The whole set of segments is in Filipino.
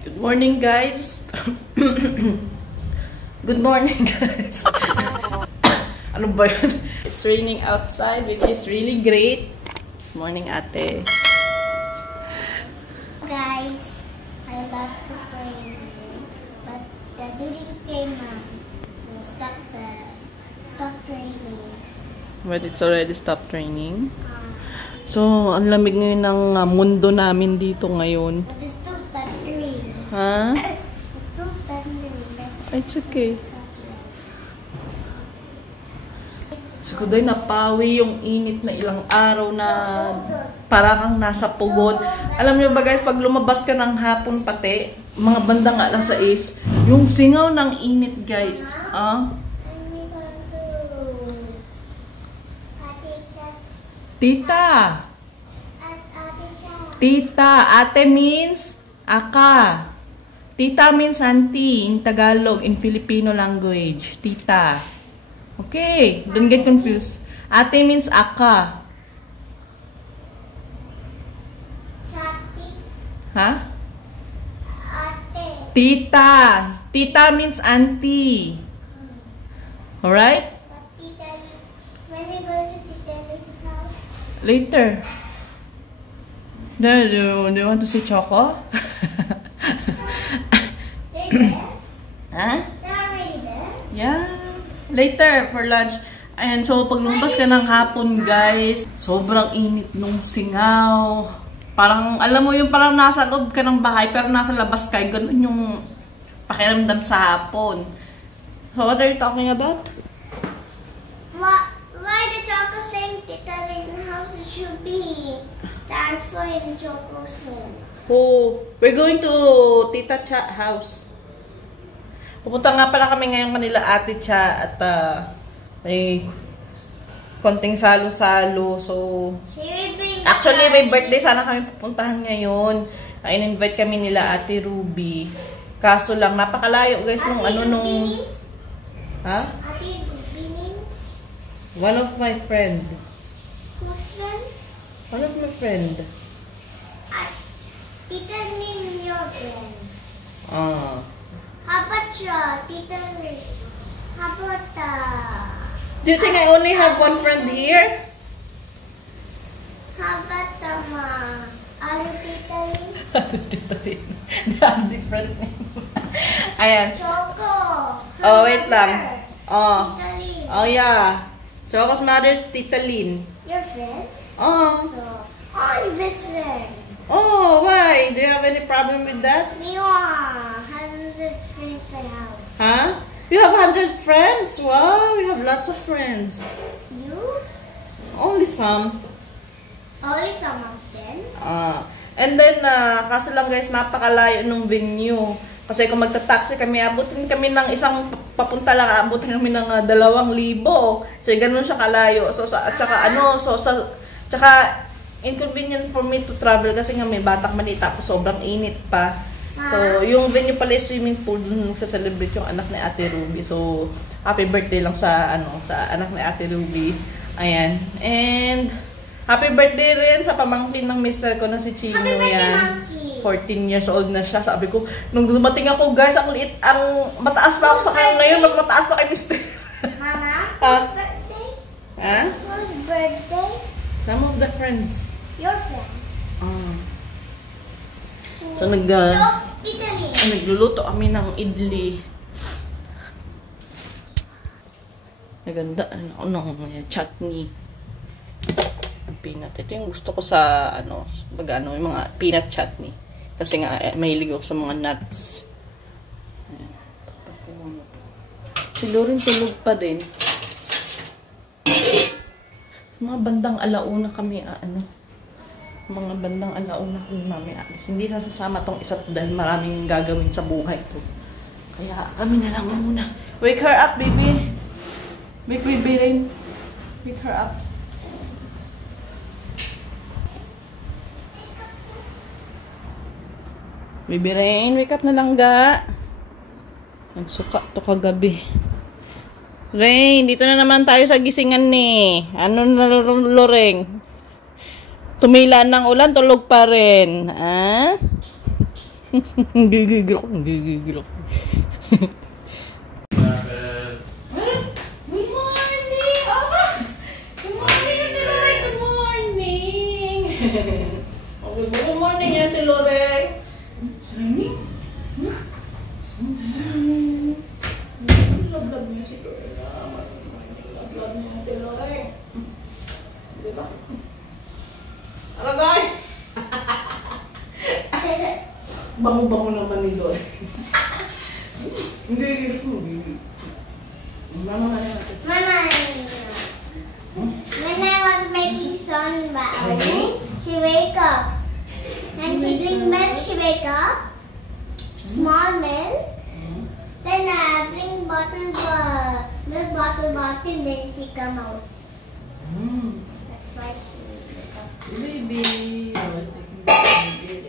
Good morning, guys. Good morning, guys. Ano ba yun? It's raining outside, which is really great. Good morning, ate. Guys, I love to play, but the didn't came up. Stop training. But it's already stopped raining. So, ang lamig ngayon ng mundo namin dito ngayon. But it's still thundering. Ha? It's still thundering. It's okay. Sikuday napawi yung init na ilang araw na parang nasa pugon. Alam niyo ba guys, pag lumabas ka ng hapon pati, mga bandang alas 6, yung singaw ng init guys. Tita. Tita. Ate means aka. Tita means auntie in Tagalog, in Filipino language. Tita. Okay, don't get confused. Ate means aka. Ha? Ate. Tita. Tita means auntie. Alright? When we go to Tita Li's house? Later. Do you want to see Choco? They're there? Huh? They're already there? Yeah. Later for lunch. Ayan, so pag lumabas ka ng hapon, guys, sobrang init nung singaw. Parang, alam mo yung parang nasa loob ka ng bahay, pero nasa labas ka. Ganun yung pakiramdam sa hapon. So, what are you talking about? Why the Choco saying Tita Li's house should be transferred in Choco's home? Oh, we're going to Tita Cha house. Pupunta nga pala kami ngayon kanila Ate Cha at may konting salo-salo. So, actually may birthday sana kami pupuntahan ngayon. In-invite kami nila Ate Ruby. Kaso lang, napakalayo guys nung ano nung... Ha? Ate Ruby names? One of my friend. Whose friend? One of my friend. Tita Lynn, your friend. How about Tita Lynn? How about Do you think I only have one friend here? how about other Tita Lynn? Tita Lynn. They have different name. Ayan. Choco. Oh, wait lang. Oh. Tita Lynn. Oh, yeah. Choco's mother's Tita Lynn. Your friend? Oh. So, your best friend. Oh, why? Do you have any problem with that? Miwa. 100 friends I have. Huh? You have 100 friends? Wow, you have lots of friends. You? Only some. Only some of them? And then, kaso lang guys, napakalayo nung venue. Kasi kung magta-taxi kami, abutin kami ng isang papunta lang, abutin kami ng 2,000. So, ganun siya kalayo. So, at saka tsaka inconvenient for me to travel kasi nga may batang maliit tapos sobrang init pa. So, yung venue pala is swimming pool, dun magsa-celebrate yung anak ni Ate Ruby. So, happy birthday lang sa anak ni Ate Ruby. Ayan. And happy birthday rin sa pamangkin ng mister ko na si Chino. Happy birthday, yan. Monkey. 14 years old na siya. Sabi ko, nung dumating ako, guys, ang mataas pa ako sa kanya ngayon, mas mataas pa kay mister. Mama, whose birthday? Ha? Whose birthday? Some of the friends. Your friend. So, Tita Lynn. nagluluto kami ng idli. Naganda ng chutney. Peanut. Ito yung gusto ko sa yung mga peanut chutney. Kasi nga mahilig ako sa mga nuts. Ayan. Si Lauren tulog pa din. Mga bandang alauna kami mga bandang alauna kami mami alis. Hindi sasama tong isa to dahil maraming gagawin sa buhay to. Kaya kami na lang muna. Wake her up, baby. Baby Rain. Wake her up. Baby Rain, wake up na lang ga. Nagsuka to kagabi. Rain, dito na naman tayo sa gisingan ni. Ano na Loreng? Tumila ng ulan, tulog pa rin. Ah? Gigigil ako. Good morning! Good morning, Ate Lore! Good morning! Okay, good morning, Ate Lore! Swimming? Love niya si Lore. Love niya Ate Lore. Diba? Aragay! Bango-bango naman ni Lore. Hindi. Mama, when I was making sun she wake up. And she drink milk, she wake up. Small milk. Then I bring milk bottle, then she come out. That's why she wake up. Baby, I was taking baby.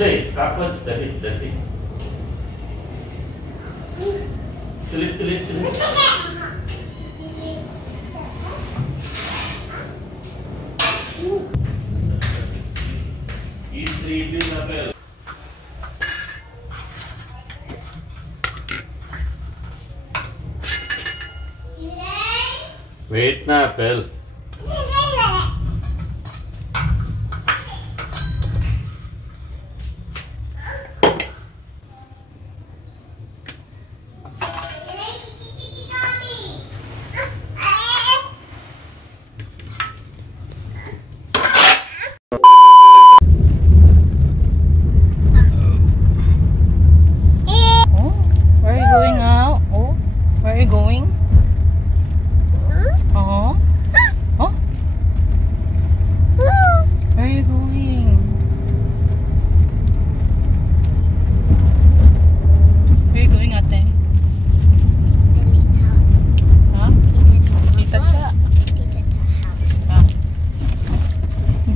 Say, cockroach, that is dirty. Tulip. Wait na, Apple.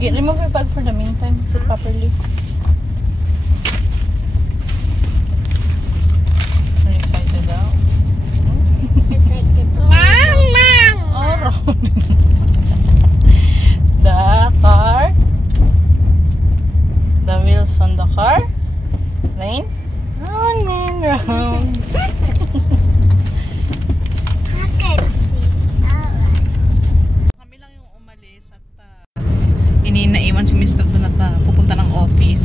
Remove your bag for the meantime. Sit properly. Are you excited now? Excited. Oh, the car. The wheels on the car. Lane. Round and round. Kami lang yung umalis at naiwan si Mr. doon at pupunta ng office.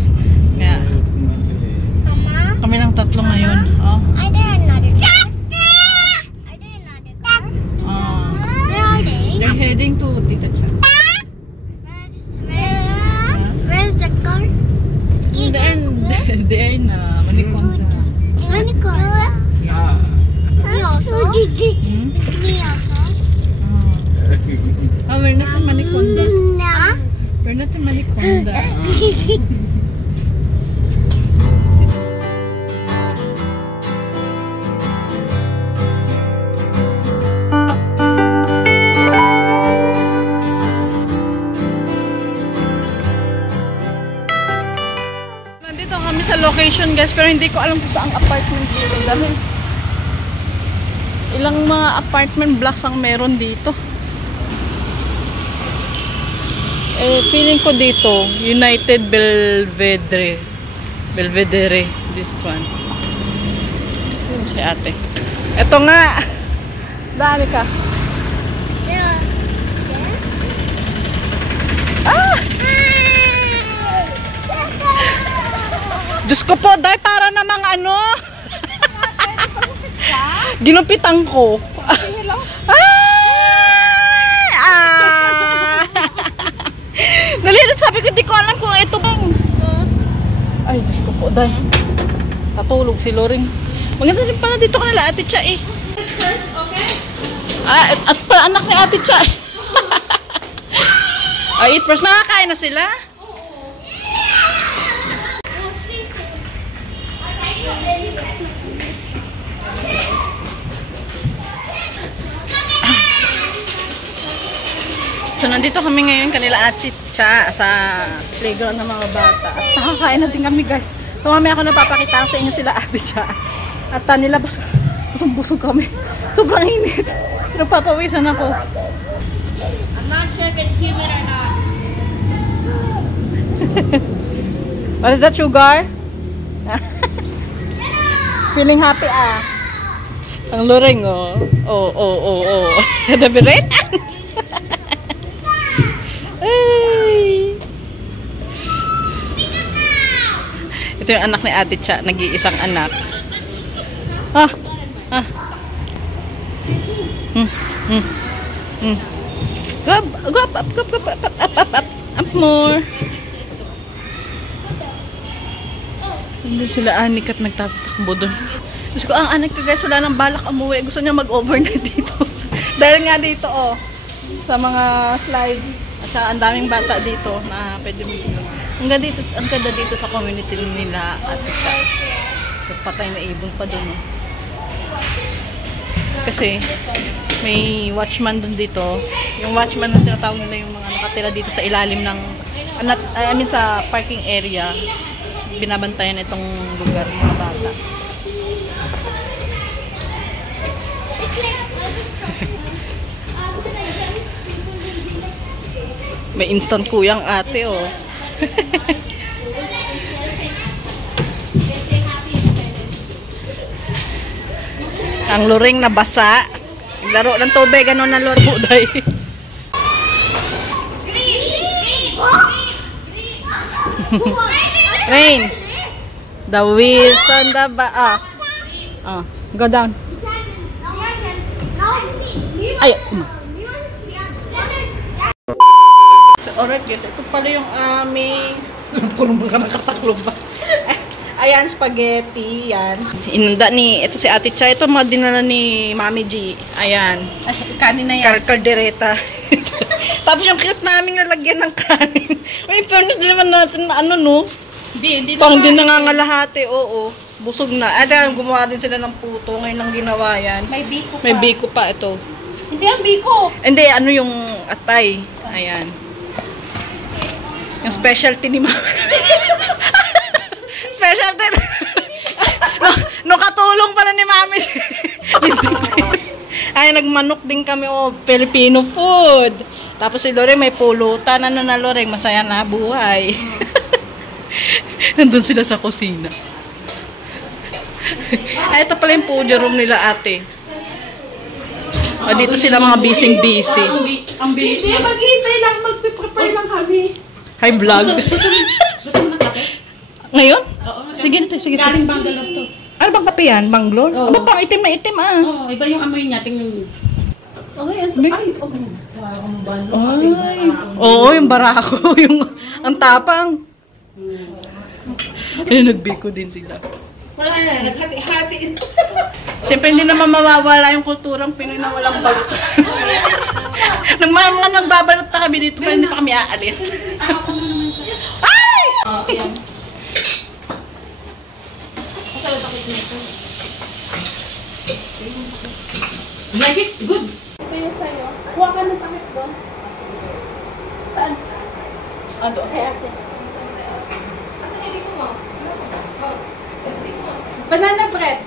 location guys, pero hindi ko alam kung saan apartment dito dahil ilang mga apartment blocks ang meron dito. Eh, feeling ko dito, United Belvedere. Belvedere, this one. Yun si ate. Ito nga. Dami ka. Yeah. Ah! Diyos ko po, dahil para namang ano. Ginupitan ko. Ay! Ah! Nalilit, sabi ko, di ko alam kung ito bang. Ay, Diyos ko po, dahil. Katulog si Loring. Maganda rin pala dito kanila, Ate Cha eh. First, okay? Ah, at pala anak ni Ate Cha eh. Ay, eat first. Nakakain na sila? So, nandito kami ngayon kanila Ate Cha sa playground ng mga bata. At nakakain na din kami guys. So, mamaya ako napapakita sa inyo sila Ate Cha. At nilabas, busog kami. Sobrang init. Nagpapawisan ako. I'm not sure if it's humid or not. What is that, sugar? Feeling happy ah. Ang luring oh. Oh. Nabirit? Ay. Ito yung anak ni Ate Cha, nag-iisang anak. Ah. Go up more. Hindi sila anik at nagtatakbo doon. Gusto ko, ang anak ko guys, wala nang balak umuwi. Gusto niya mag-overnight dito. Dahil nga dito oh, sa mga slides. At saka ang daming bata dito na pwede mo dito. Ang ganda dito sa community nila at sa patay na ibon pa doon. Oh. Kasi may watchman doon dito. Yung watchman na tinatawag nila yung mga nakatira dito sa ilalim ng sa parking area. Binabantayan itong lugar ng mga bata. May instant kuyang ate oh. Ang luring na basa. Naglaro ng tubig, gano'n na loro buday. Rain. The wheels on the go down. Ay. So, alright guys, ito pala yung aming puro mga nakataklo ba? Ayan, spaghetti, yan. Inunda ni, ito si Ate Cha, ito mga dinala ni Mami G. Ayan. Kanin na yan. Kaldereta. Tapos yung cute namin nalagyan ng kanin. Uy, fairness din naman natin na ano, no? Hindi Pang din nangangalahati, oo. Busog na. Ada, gumawa din sila ng puto. Ngayon lang ginawa yan. May biko pa. May biko pa, ito. Hindi ang biko. Hindi, ano yung atay. Ayan. Yung specialty ni Mami. Specialty. No, katulong pala ni Mami. Ay, nagmanok din kami, oh, Filipino food. Tapos si Loreng may pulutan. Ano na, Loreng? Masaya na buhay. Nandun sila sa kusina. Ay, ito pala yung puja room nila, ate. O, dito sila mga busy-busy. Ang busy. Hindi, mag-iintay lang. Mag-prepare lang kami. Hi, vlog. Gusto mo ng kape? Ngayon? Oo. Sige. Galing Bangalore to. Ano bang kape yan? Bangalore? Oo. Aba, pang itim na itim, ah. Oo, iba yung amoy niya. Tingnan mo. Okay, ay, Ay. Oo, yung barako. Yung, ang tapang. Ay, nagbiko din sila. wala na, naghati-hati. Siyempre, hindi naman mawawala yung kulturang Pinoy na walang balot. Mga nagbabalot na kami dito, pero hindi pa kami aalis. Ay! Oh, ayan. Masarap bakit nito. Like it? Good. Ito yung sa'yo. Huwa ka ng takit doon. Saan? Ano? Kaya ate. Asan yung dito mo? Banana bread.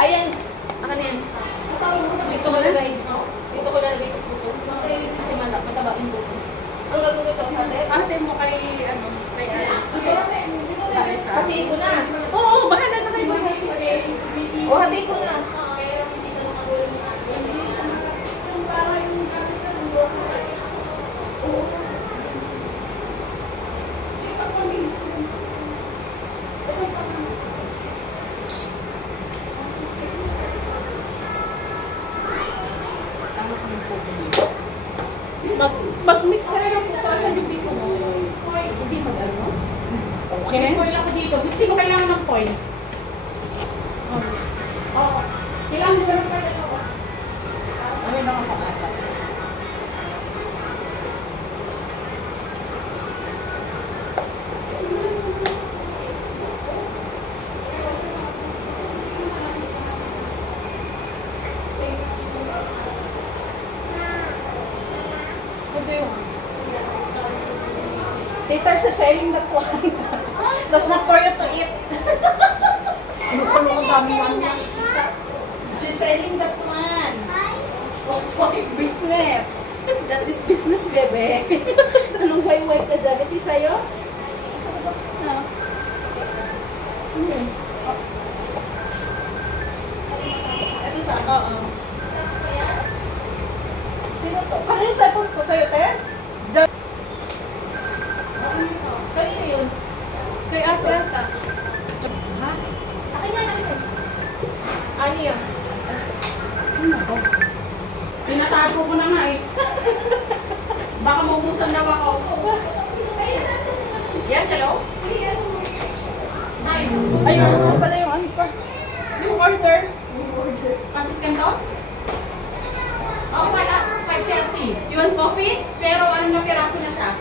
Ayan. Akan yan. Dito ko nalagay. Dito ko nalagay yung puto. Kasi mataba yung puto. Ang gagawin ko ate? Ate mo kay, ano, kay hatiin ko na. Oo, bahala na kayo. O, hatiin ko na. Mag-mix ka na ng puto. Asan yung pito mo? Hindi mag-ano? Okay. May foil ako dito. Hindi ko kailangan ng foil. Oo. Kailangan mo ng foil ito. Ano yung nakapakata? Tita, sa selling that one. That's not for you to eat. She's selling that one. Why business? That is business, bebe. Anong white ka dyan? Ito sa'yo? Ito sa? Oo. Sino to? Kanino sa ko sa'yo, te? Kanino yun? Kay ate ata. Ha? Akin yan, akin yan. Ano yan? Ano to? Tinatago ko na nga eh. Baka maubusan daw ako. Yan, hello? Ay, ayun na pala yung ano pa. Yung order. Pansit kanto? Oo, pala. 5:30. You want coffee? Pero ano na piraso na siya?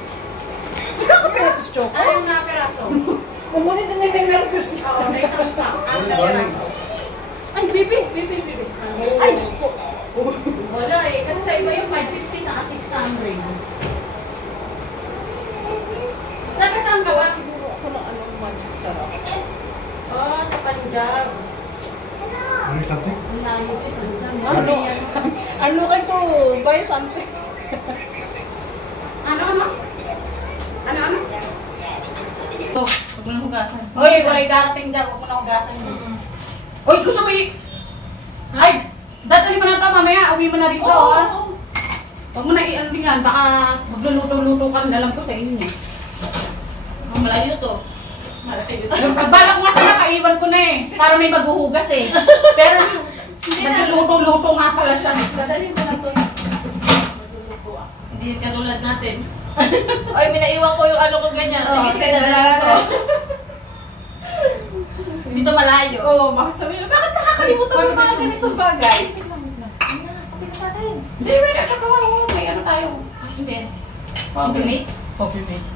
Ikaw ka piraso, Choco? Ano na piraso? Umunit na nila yung nervous niya. Oo, may tampa. Ano na piraso? Ay, bibi. Ay, Diyos ko. Wala eh. Kasi sa iba yung 550 na 600. Nakatang ka ba? Siguro ako ng anong magic sarap. Oh, sa Punjab. Something? Ano? Ano kayo to? Buy something. Ano? Ano? Ito, huwag mo nang hugasan. Hoy, wala darating daw. Huwag mo na hugasan yun. Hoy, gusto mo Ay! Dadali mo na ito mamaya. Uwi mo na rin ito, ha? Huwag mo na i-alingan. Baka magluluto-luto ka na lang ko sa inyo. Malayo to. Malaki dito. Balak nga ka na, kaiwan ko na eh. Para may maghuhugas eh. Pero, nagluluto-luto nga pala siya. Dadali mo na to. Magluluto ako. Hindi katulad natin. Ay, minaiwan ko yung ano ko ganyan. Sige, sige, dadali ko. Dito malayo. Oo, baka sabihin, bakit nakakalimutan mo mga ganitong bagay? Hindi, may nakakawa ko. May ano tayo. Coffee mate? Coffee mate.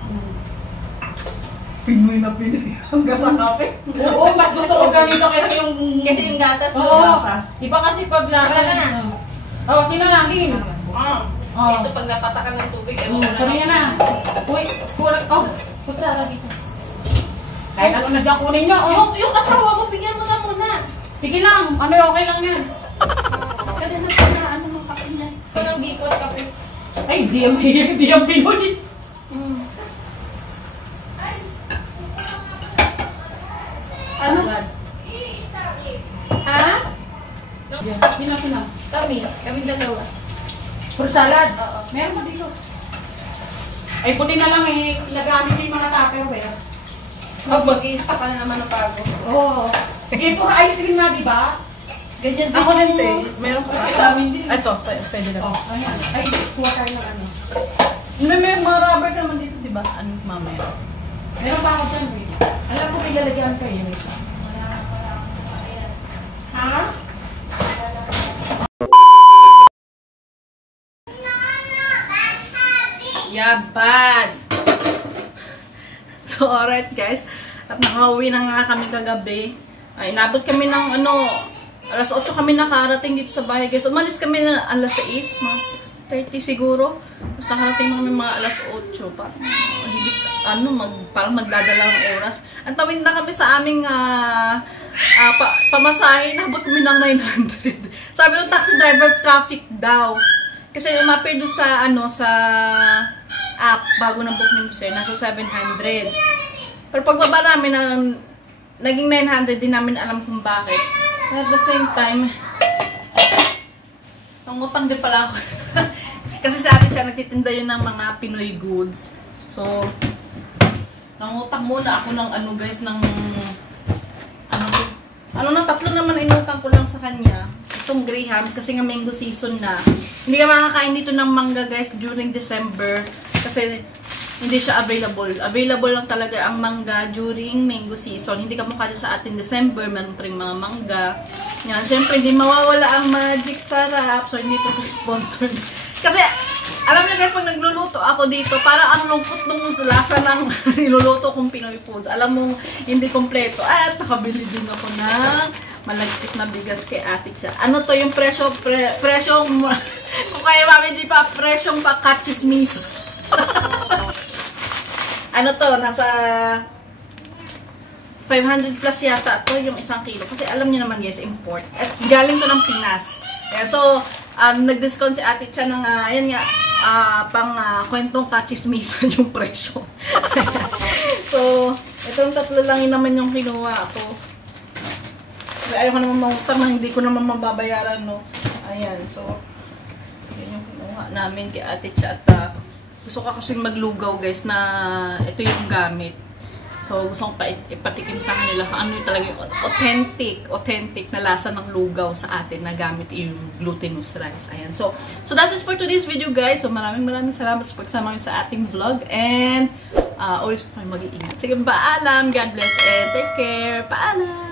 Pinoy na Pinoy. Hanggang sa kape. Oo, mas gusto ko ganito kasi yung... Kasi yung gatas no? Oo. Iba kasi pag laki. Wala ka na. Oo, tinalangin. Ito pag napatakan ng tubig, ewan ko Kunin niya na. Uy, kurang. Oh, kutsara dito. Kahit ano naglakunin niyo. Yung asawa mo, bigyan mo na muna. Sige lang. Ano okay lang yan. Kasi na ano ng kape niya. Anong gikot kape? Ay, di ang Pinoy. Ano? Ha? Pina. Kami dalawa. Fruit salad. Oo. Meron mo dito. Ay, puti na lang eh. Nagamit yung mga tupperware. Mag-i-stop ka na naman ng pago. Oo. Sige, puro ice cream na, di ba? Ganyan din. Ako din, te. Meron pa. Ay, sa amin din. Ito, pwede na. Oh, ayan. Ay, kuha tayo ng ano. May mga rubber ka naman dito, di ba? Ano, mamaya. Meron pa ako dyan, wait. Alam ko, may lalagyan kayo. Ha? Yeah, bad. So, alright guys. At nakauwi na nga kami kagabi. Ay, inabot kami ng ano, alas 8 kami nakarating dito sa bahay guys. Umalis kami na alas 6, mga 6:30 siguro. Tapos nakarating na kami mga alas 8. Parang higit, ano, parang magdadalawang oras. Ang tawid na kami sa aming pamasahe, nabot kami ng 900. Sabi ng taxi driver, traffic daw. Kasi umapir doon sa, sa app, bago ng book ni Sir, nasa 700. Pero pagbaba namin, naging 900, din namin alam kung bakit. And at the same time, nangutang din pala ako. Kasi sa atin siya, nagtitinda yun ng mga Pinoy goods. So, nangutang muna ako ng guys, ng tatlo naman inutang ko lang sa kanya. Itong Grahams, kasi nga mango season na. Hindi ka makakain dito ng mangga guys during December. Kasi hindi siya available. Available lang talaga ang mangga during mango season. Hindi ka mukha sa atin December, meron pa rin mga mangga. Yan, siyempre hindi mawawala ang Magic Sarap. So, hindi po sponsor. Kasi, alam niyo guys, pag nagluluto ako dito, parang ang lungkot nung lasa ng niluluto kong Pinoy foods. Alam mo, hindi kompleto. At nakabili din ako ng malagkit na bigas kay ate siya. Ano to yung presyong, kung kaya mami, di pa, presyong pa kachismis. Ano to, nasa 500 plus yata to yung 1 kilo. Kasi alam niyo naman guys, import. At galing to ng Pinas. Kaya so, nag-discount si ate siya ng, ayan nga, pang kwentong kachismisan yung presyo. So, itong tatlo lang yun naman yung kinuha ko. Kasi ayaw ko naman mangutang na hindi ko naman mababayaran, no. Ayan, so, yun yung kinuha namin kay ate siya. At gusto ko kasing maglugaw, guys, na ito yung gamit. So, gusto kong ipatikim sa kanila kung ano yung talaga yung authentic na lasa ng lugaw sa atin na gamit yung glutinous rice. Ayan. So that's it for today's video, guys. So, maraming salamat sa pagsama nyo sa ating vlog. And, always po kayo mag-iingat. Sige, paalam. God bless and take care. Paalam!